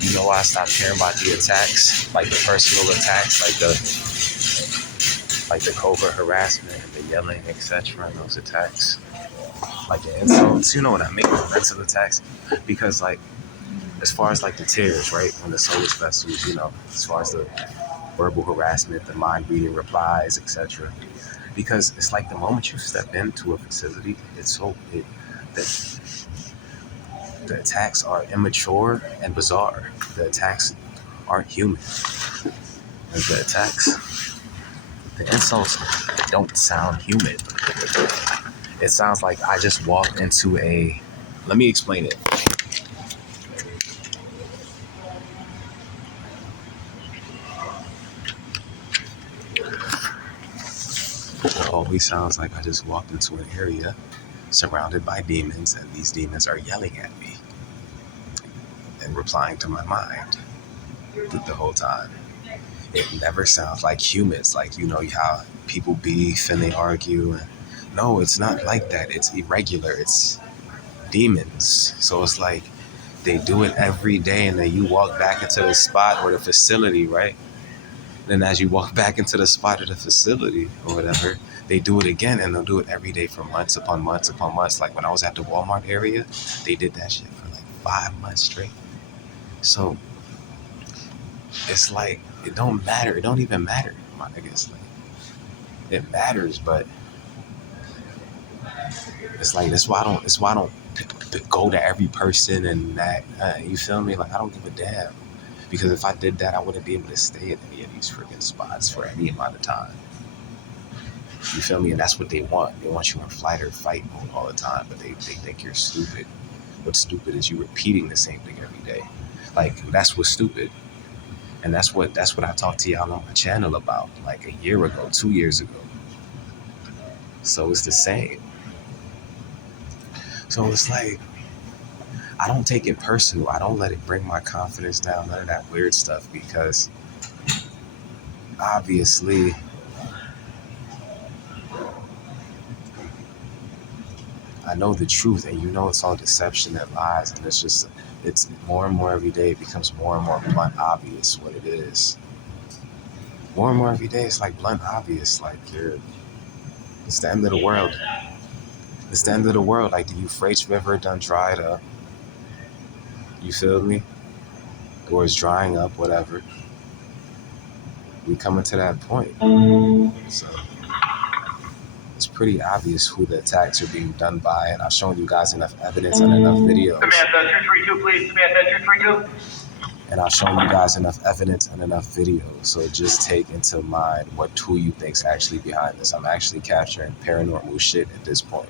You know why I stopped caring about the attacks, like the personal attacks, like the covert harassment, the yelling, etc. And those attacks, like the insults. You know what I mean? The mental attacks, because like as far as like the tears, right? When the soulless vessels, you know, as far as the verbal harassment, the mind reading replies, etc. Because it's like the moment you step into a facility, the attacks are immature and bizarre. The attacks aren't human. And the insults don't sound human. It sounds like I just walked into a. Let me explain it. It always sounds like I just walked into an area surrounded by demons, and these demons are yelling at me and replying to my mind the whole time. It never sounds like humans, like, you know, how people beef and they argue. And no, it's not like that. It's irregular. It's demons. So it's like they do it every day, and then you walk back into the spot or the facility, right? Then as you walk back into the spot or the facility or whatever, they do it again, and they'll do it every day for months upon months upon months. Like when I was at the Walmart area, they did that shit for like 5 months straight. So it's like it don't matter. It don't even matter. I guess like it matters, but it's like that's why I don't go to every person and that. You feel me? Like I don't give a damn, because if I did that, I wouldn't be able to stay at any of these freaking spots for any amount of time. You feel me? And that's what they want. They want you in flight or fight mode all the time, but they think you're stupid. What's stupid is you repeating the same thing every day. Like that's what's stupid. And that's what I talked to y'all on my channel about like a year ago, 2 years ago. So it's the same. So it's like I don't take it personal. I don't let it bring my confidence down, none of that weird stuff, because obviously I know the truth, and you know it's all deception and lies, and it's more and more every day. It becomes more and more blunt obvious what it is. More and more every day, it's like blunt obvious, like it's the end of the world. It's the end of the world. Like the Euphrates River done dried up. You feel me? Or it's drying up, whatever. We coming to that point. So it's pretty obvious who the attacks are being done by, and I've shown you guys enough evidence and enough videos. Samantha 232, please. Samantha 232. And I've shown you guys enough evidence and enough videos. So just take into mind who you think's actually behind this. I'm actually capturing paranormal shit at this point.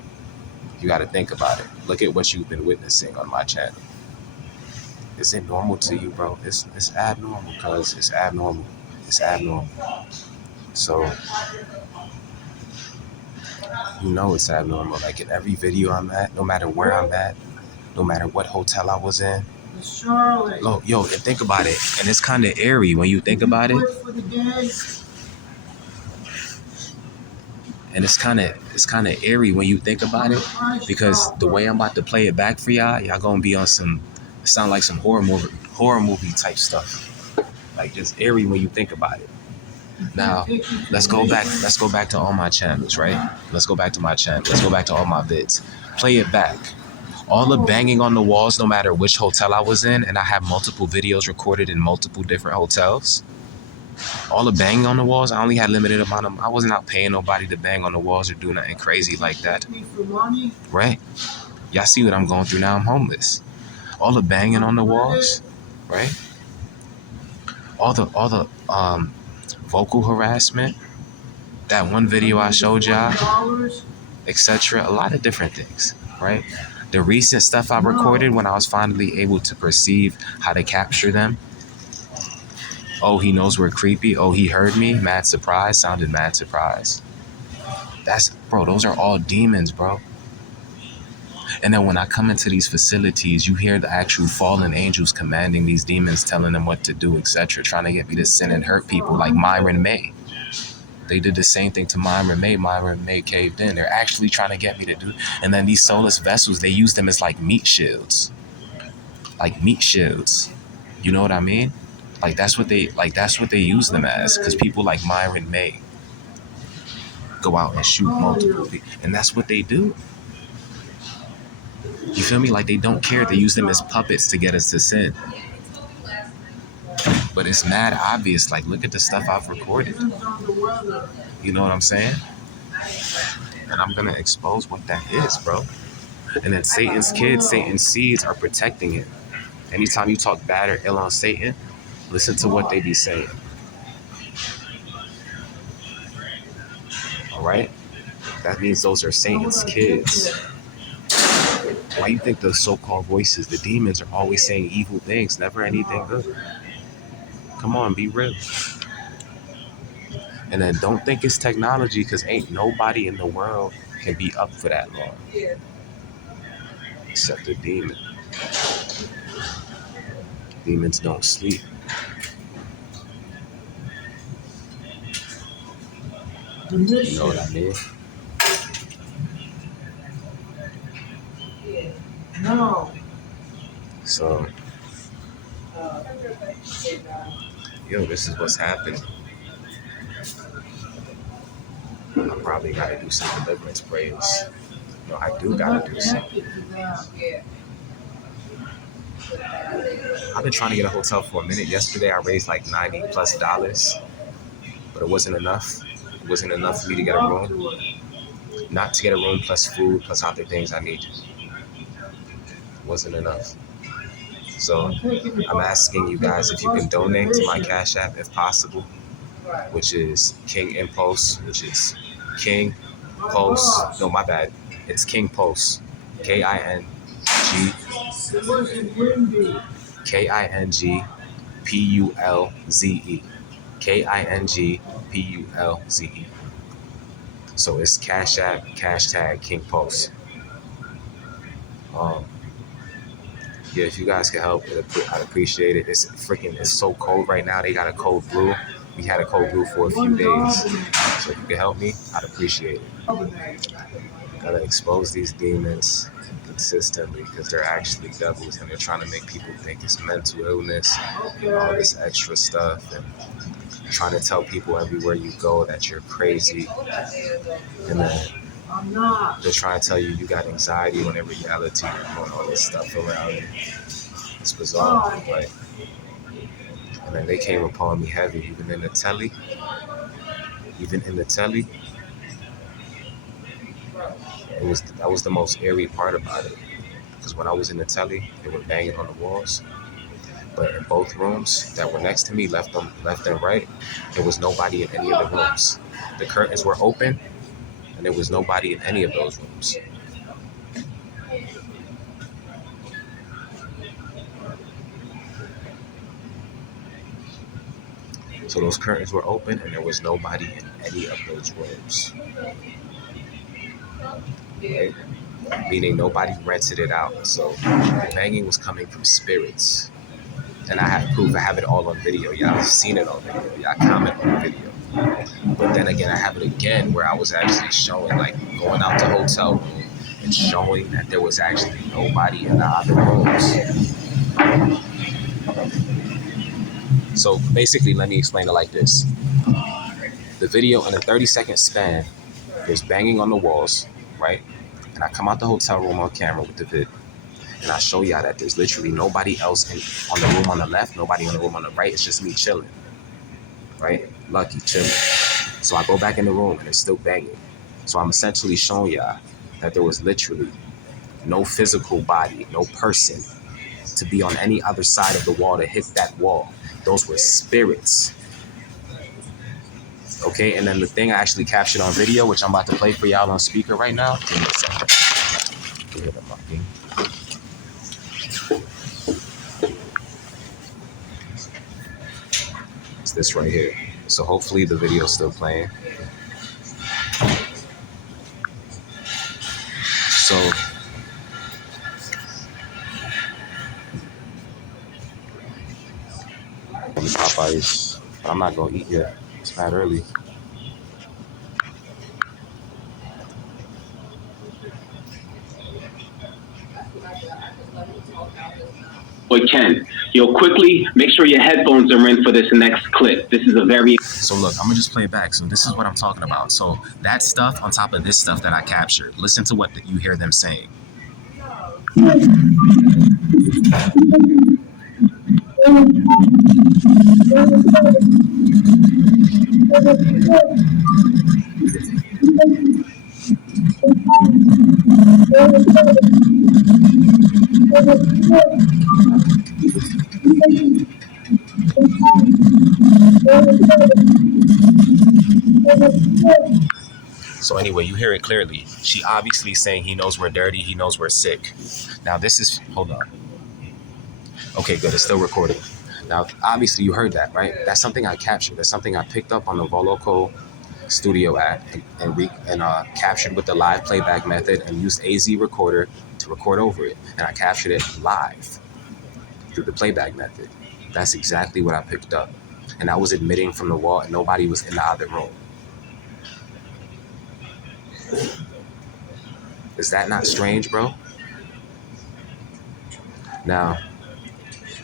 You got to think about it. Look at what you've been witnessing on my channel. Is it normal to you, bro? It's abnormal, cuz it's abnormal. It's abnormal. So you know it's abnormal. Like in every video I'm at, no matter where I'm at, no matter what hotel I was in. Yo, and think about it. And it's kind of eerie when you think about it. And it's kind of eerie when you think about it, because the way I'm about to play it back for y'all gonna be on some, it sound like some horror movie type stuff. Like just eerie when you think about it. Now, let's go back to all my channels, right? Let's go back to my channel. Let's go back to all my vids. Play it back. All the banging on the walls, no matter which hotel I was in, and I have multiple videos recorded in multiple different hotels. All the banging on the walls, I only had limited amount of, I wasn't out paying nobody to bang on the walls or do nothing crazy like that. Right? Y'all see what I'm going through now? I'm homeless. All the banging on the walls, right? All the vocal harassment, that one video I showed y'all, etc. A lot of different things, right? The recent stuff I recorded when I was finally able to perceive how to capture them. Oh, he knows we're creepy. Oh, he heard me. Mad surprise. Sounded mad surprise. Bro, those are all demons, bro. And then when I come into these facilities, you hear the actual fallen angels commanding these demons, telling them what to do, etc., trying to get me to sin and hurt people, like Myron May. They did the same thing to Myron May. Myron May caved in. They're actually trying to get me to do. And then these soulless vessels, they use them as like meat shields. like meat shields. You know what I mean? Like that's what they use them as. Because people like Myron May go out and shoot multiple people, and that's what they do. You feel me? Like they don't care. They use them as puppets to get us to sin. But it's mad obvious. Like look at the stuff I've recorded. You know what I'm saying? And I'm gonna expose what that is, bro. And then Satan's kids, Satan's seeds are protecting him. Anytime you talk bad or ill on Satan, listen to what they be saying. All right? That means those are Satan's kids. Why you think the so-called voices, the demons, are always saying evil things, never anything good? Come on, be real. And then don't think it's technology, because ain't nobody in the world can be up for that long. Except the demon. Demons don't sleep. You know what I mean? No. So, yo, this is what's happening. I probably gotta do some deliverance prayers. No, I do gotta do some. I've been trying to get a hotel for a minute. Yesterday I raised like $90+, but it wasn't enough. It wasn't enough for me to get a room. Not to get a room plus food plus other things I need. It wasn't enough. So I'm asking you guys if you can donate to my Cash App if possible, which is KingPulze, which is KingPulze. No, my bad. It's KingPulze. KING KingPulze. KingPulze. So it's Cash App, hashtag KingPulze. Yeah, if you guys can help, I'd appreciate it. It's so cold right now. They got a cold blue. We had a cold blue for a few days. So if you can help me, I'd appreciate it. Gotta expose these demons consistently, because they're actually devils and they're trying to make people think it's mental illness and all this extra stuff, and trying to tell people everywhere you go that you're crazy, and then they're trying to tell you got anxiety when in reality you're doing all this stuff around you. It's bizarre, right? And then they came upon me heavy, even in the telly. That was the most eerie part about it, because when I was in the telly, they were banging on the walls. But in both rooms that were next to me, left and right, there was nobody in any of the rooms. The curtains were open, and there was nobody in any of those rooms. So those curtains were open, and there was nobody in any of those rooms. Right? Meaning nobody rented it out. So the banging was coming from spirits. And I have proof. I have it all on video. Y'all have seen it on video. Y'all comment on the video. But then again, I have it again where I was actually showing, like, going out the hotel room and showing that there was actually nobody in the other rooms. So basically, let me explain it like this. The video, in a 30-second span, there's banging on the walls, right? And I come out the hotel room on camera with the vid, and I show y'all that there's literally nobody else on the room on the left, nobody in the room on the right. It's just me chilling, right? Lucky, chilling. So I go back in the room, and it's still banging. So I'm essentially showing y'all that there was literally no physical body, no person to be on any other side of the wall to hit that wall. Those were spirits. Okay, and then the thing I actually captured on video, which I'm about to play for y'all on speaker right now. Give me a second. It's this right here. So hopefully the video's still playing. So Popeyes, but I'm not gonna eat yet. It's not early. Or Ken, quickly make sure your headphones are in for this next clip. This is a very... So look, I'm gonna just play it back. So this is what I'm talking about. So that stuff on top of this stuff that I captured. Listen to what you hear them saying. So anyway, you hear it clearly. She obviously saying he knows we're dirty, he knows we're sick. Now this is, hold on. Okay, good, it's still recording. Now, obviously you heard that, right? That's something I captured. That's something I picked up on the Voloco Studio app and captured with the live playback method and used AZ recorder to record over it. And I captured it live through the playback method. That's exactly what I picked up. And I was admitting from the wall and nobody was in the other room. Is that not strange, bro? Now,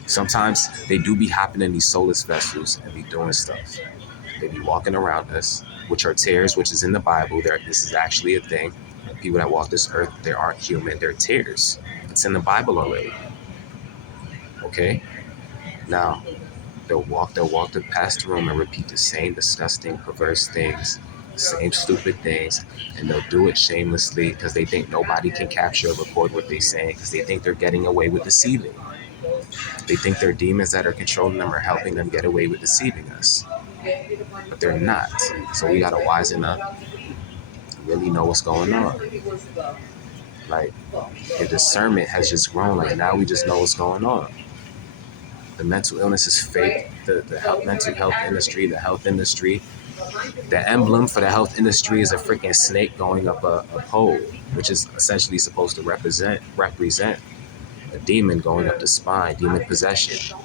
sometimes they do be hopping in these soulless vessels and be doing stuff. They be walking around us, which are tares, which is in the Bible. This is actually a thing. People that walk this earth, they aren't human, they're tares. It's in the Bible already. Okay? Now, they'll walk past the room and repeat the same disgusting, perverse things, the same stupid things, and they'll do it shamelessly because they think nobody can capture or record what they're saying because they think they're getting away with deceiving. They think their demons that are controlling them are helping them get away with deceiving us. But they're not. So we gotta wisen up, really know what's going on. Like, the discernment has just grown. Like, now we just know what's going on. The mental illness is fake. The mental health industry, the health industry. The emblem for the health industry is a freaking snake going up a pole, which is essentially supposed to represent a demon going up the spine, demon possession,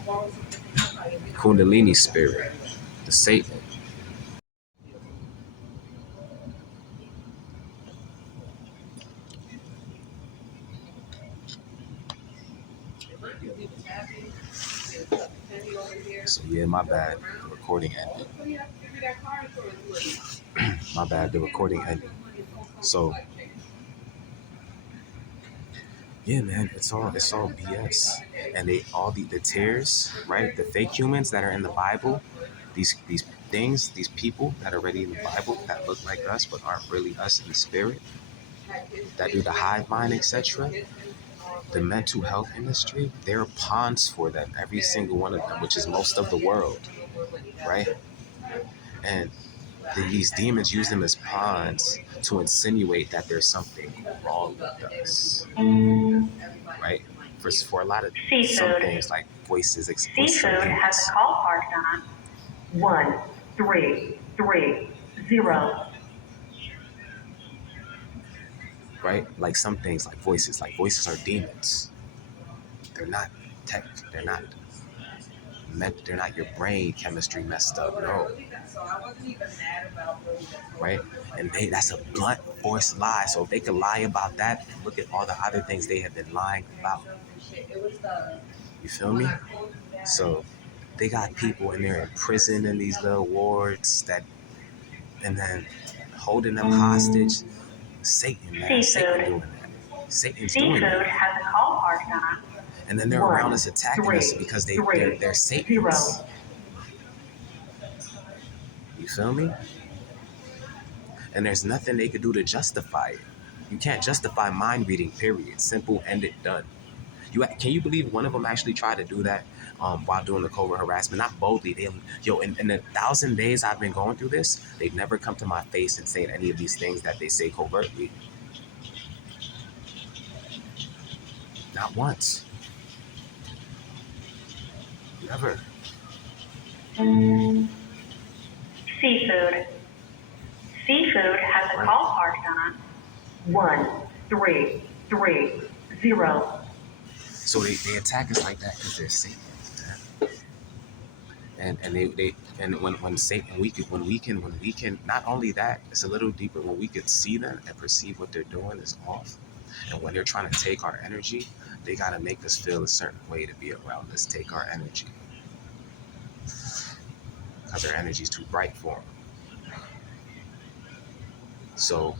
Kundalini spirit, the Satan. So yeah, my bad. The recording ended. My bad. The recording ended. So yeah, man, it's all BS. And all the tares, right? The fake humans that are in the Bible, these things, these people that are already in the Bible that look like us but aren't really us in the spirit, that do the hive mind, etc. The mental health industry, there are pawns for them, every single one of them, which is most of the world, right? And these demons use them as pawns to insinuate that there's something wrong with us, right? For a lot of some things like voices of demons. Seafood has a call card on 1330. Right? Like some things like voices are demons. They're not tech, they're not your brain chemistry messed up, no. Right? And that's a blunt force lie. So if they could lie about that, look at all the other things they have been lying about. You feel me? So they got people in there in prison in these little wards and then holding them hostage. Satan, man. Satan doing that. Satan's doing that. Has a call card on. And then they're around us attacking us because they're Satans. You feel me? And there's nothing they could do to justify it. You can't justify mind reading, period. Simple, ended, done. Can you believe one of them actually tried to do that while doing the covert harassment? Not boldly. In the 1,000 days I've been going through this, they've never come to my face and said any of these things that they say covertly. Not once. Never. Seafood. Seafood has a call card on 1330. So they attack us like that because they're Satans, man. And when Satan when we can not only that, it's a little deeper. When we could see them and perceive what they're doing is off, And when they're trying to take our energy, they got to make us feel a certain way to be around us, take our energy. Because our energy is too bright for them. So,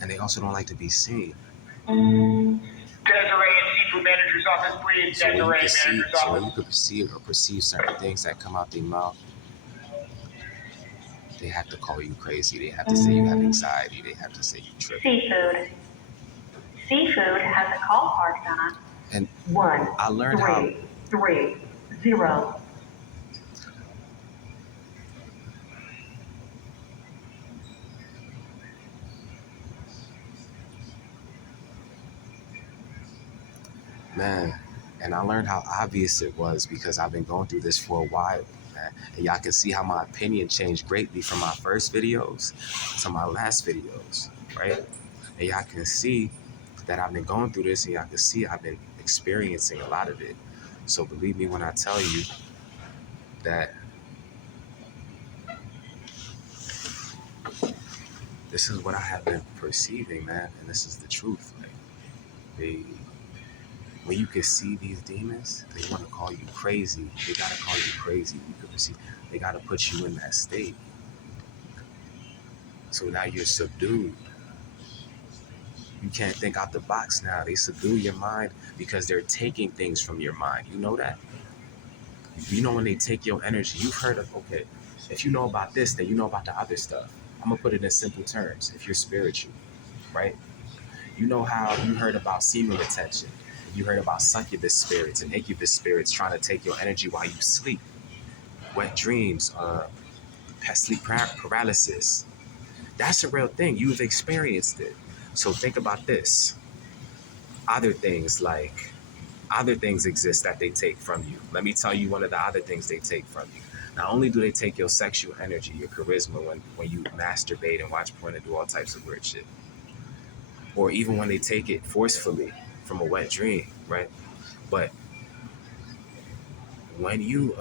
and they also don't like to be seen. Desiree and Seafood Manager's Office, please. So when you Desiree, can see, Manager's so when you Office. can perceive certain things that come out their mouth, they have to call you crazy. They have to say you have anxiety. They have to say you tripping. Seafood. Seafood has a call parked on And 1 I learned how 3 3 0. Man, and I learned how obvious it was because I've been going through this for a while, man. And y'all can see how my opinion changed greatly from my first videos to my last videos, right? And y'all can see that I've been going through this, and y'all can see I've been experiencing a lot of it. So believe me when I tell you that this is what I have been perceiving, man, and this is the truth. Like, when you can see these demons, they want to call you crazy. They gotta call you crazy. You can perceive. They gotta put you in that state. So now you're subdued. You can't think out the box now. They subdue your mind because they're taking things from your mind. You know that? You know when they take your energy, you've heard of, okay, if you know about this, then you know about the other stuff. I'm gonna put it in simple terms. If you're spiritual, right? You know how you heard about semen retention. You heard about succubus spirits and incubus spirits trying to take your energy while you sleep. Wet dreams, sleep paralysis. That's a real thing. You've experienced it. So think about this. Other things exist that they take from you. Let me tell you one of the other things they take from you. Not only do they take your sexual energy, your charisma when you masturbate and watch porn and do all types of weird shit. Or even when they take it forcefully from a wet dream, right? But when you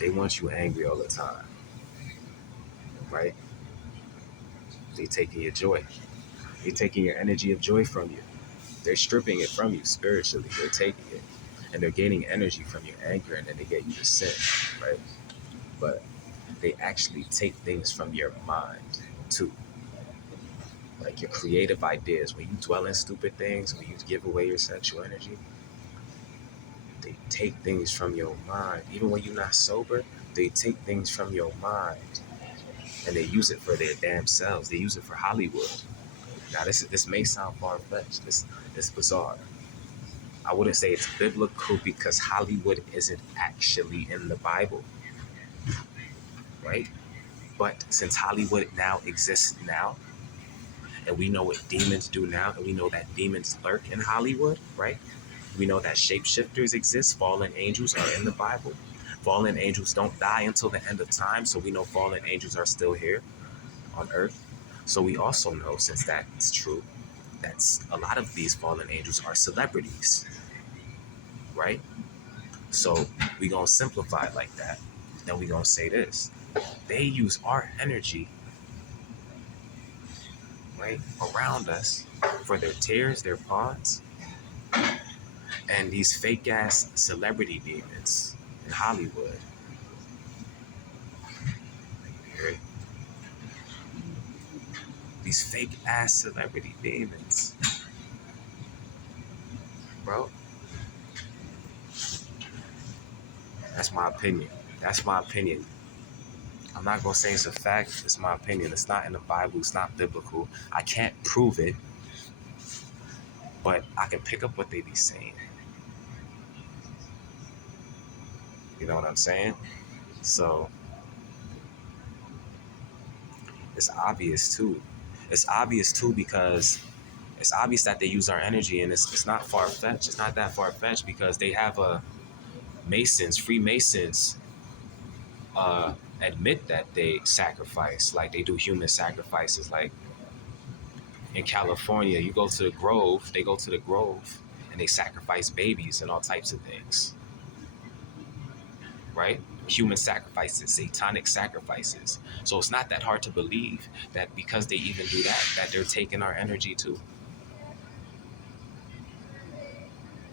they want you angry all the time, right? They taking your joy. They taking your energy of joy from you. They're stripping it from you spiritually. They're taking it. And they're gaining energy from your anger, and then they get you to sin, right? But they actually take things from your mind too. Like your creative ideas. When you dwell in stupid things, when you give away your sexual energy, they take things from your mind. Even when you're not sober, they take things from your mind and they use it for their damn selves. They use it for Hollywood. Now this may sound far-fetched. This is bizarre. I wouldn't say it's biblical because Hollywood isn't actually in the Bible, right? But since Hollywood now exists now, and we know what demons do now, and we know that demons lurk in Hollywood, right? We know that shapeshifters exist, fallen angels are in the Bible. Fallen angels don't die until the end of time, so we know fallen angels are still here on earth. So we also know, since that's true, that a lot of these fallen angels are celebrities, right? So we gonna simplify it like that. Then we gonna say this. They use our energy, right, around us for their tears, their pawns, and these fake ass celebrity demons in Hollywood. Right? These fake ass celebrity demons. Bro, that's my opinion. That's my opinion. I'm not gonna say it's a fact. It's my opinion. It's not in the Bible. It's not biblical. I can't prove it, but I can pick up what they be saying. You know what I'm saying? So it's obvious too. It's obvious too because it's obvious that they use our energy, and it's not far fetched. It's not that far fetched because they have Freemasons admit that they sacrifice, like they do human sacrifices. Like in California, you go to the Grove, they go to the Grove and they sacrifice babies and all types of things. right? Human sacrifices, satanic sacrifices. So it's not that hard to believe that because they even do that, that they're taking our energy too.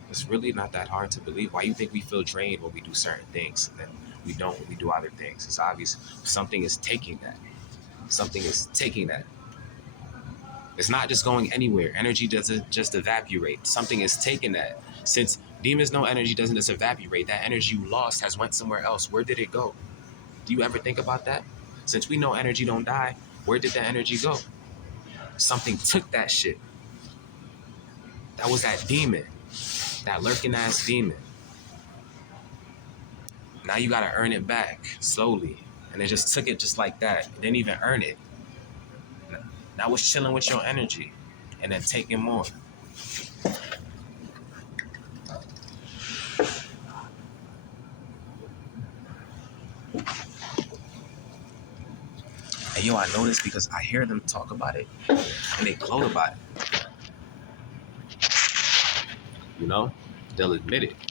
It's really not that hard to believe. Why you think we feel drained when we do certain things and we don't when we do other things? It's obvious something is taking that. Something is taking that. It's not just going anywhere. Energy doesn't just evaporate. Something is taking that. Since demons know energy doesn't just evaporate, that energy you lost has went somewhere else. Where did it go? Do you ever think about that? Since we know energy don't die, where did that energy go? Something took that shit. That was that demon. That lurking ass demon. Now you gotta earn it back slowly. And it just took it just like that. It didn't even earn it. Now it's chilling with your energy and then taking more. And yo, I know this because I hear them talk about it and they gloat about it. You know? They'll admit it.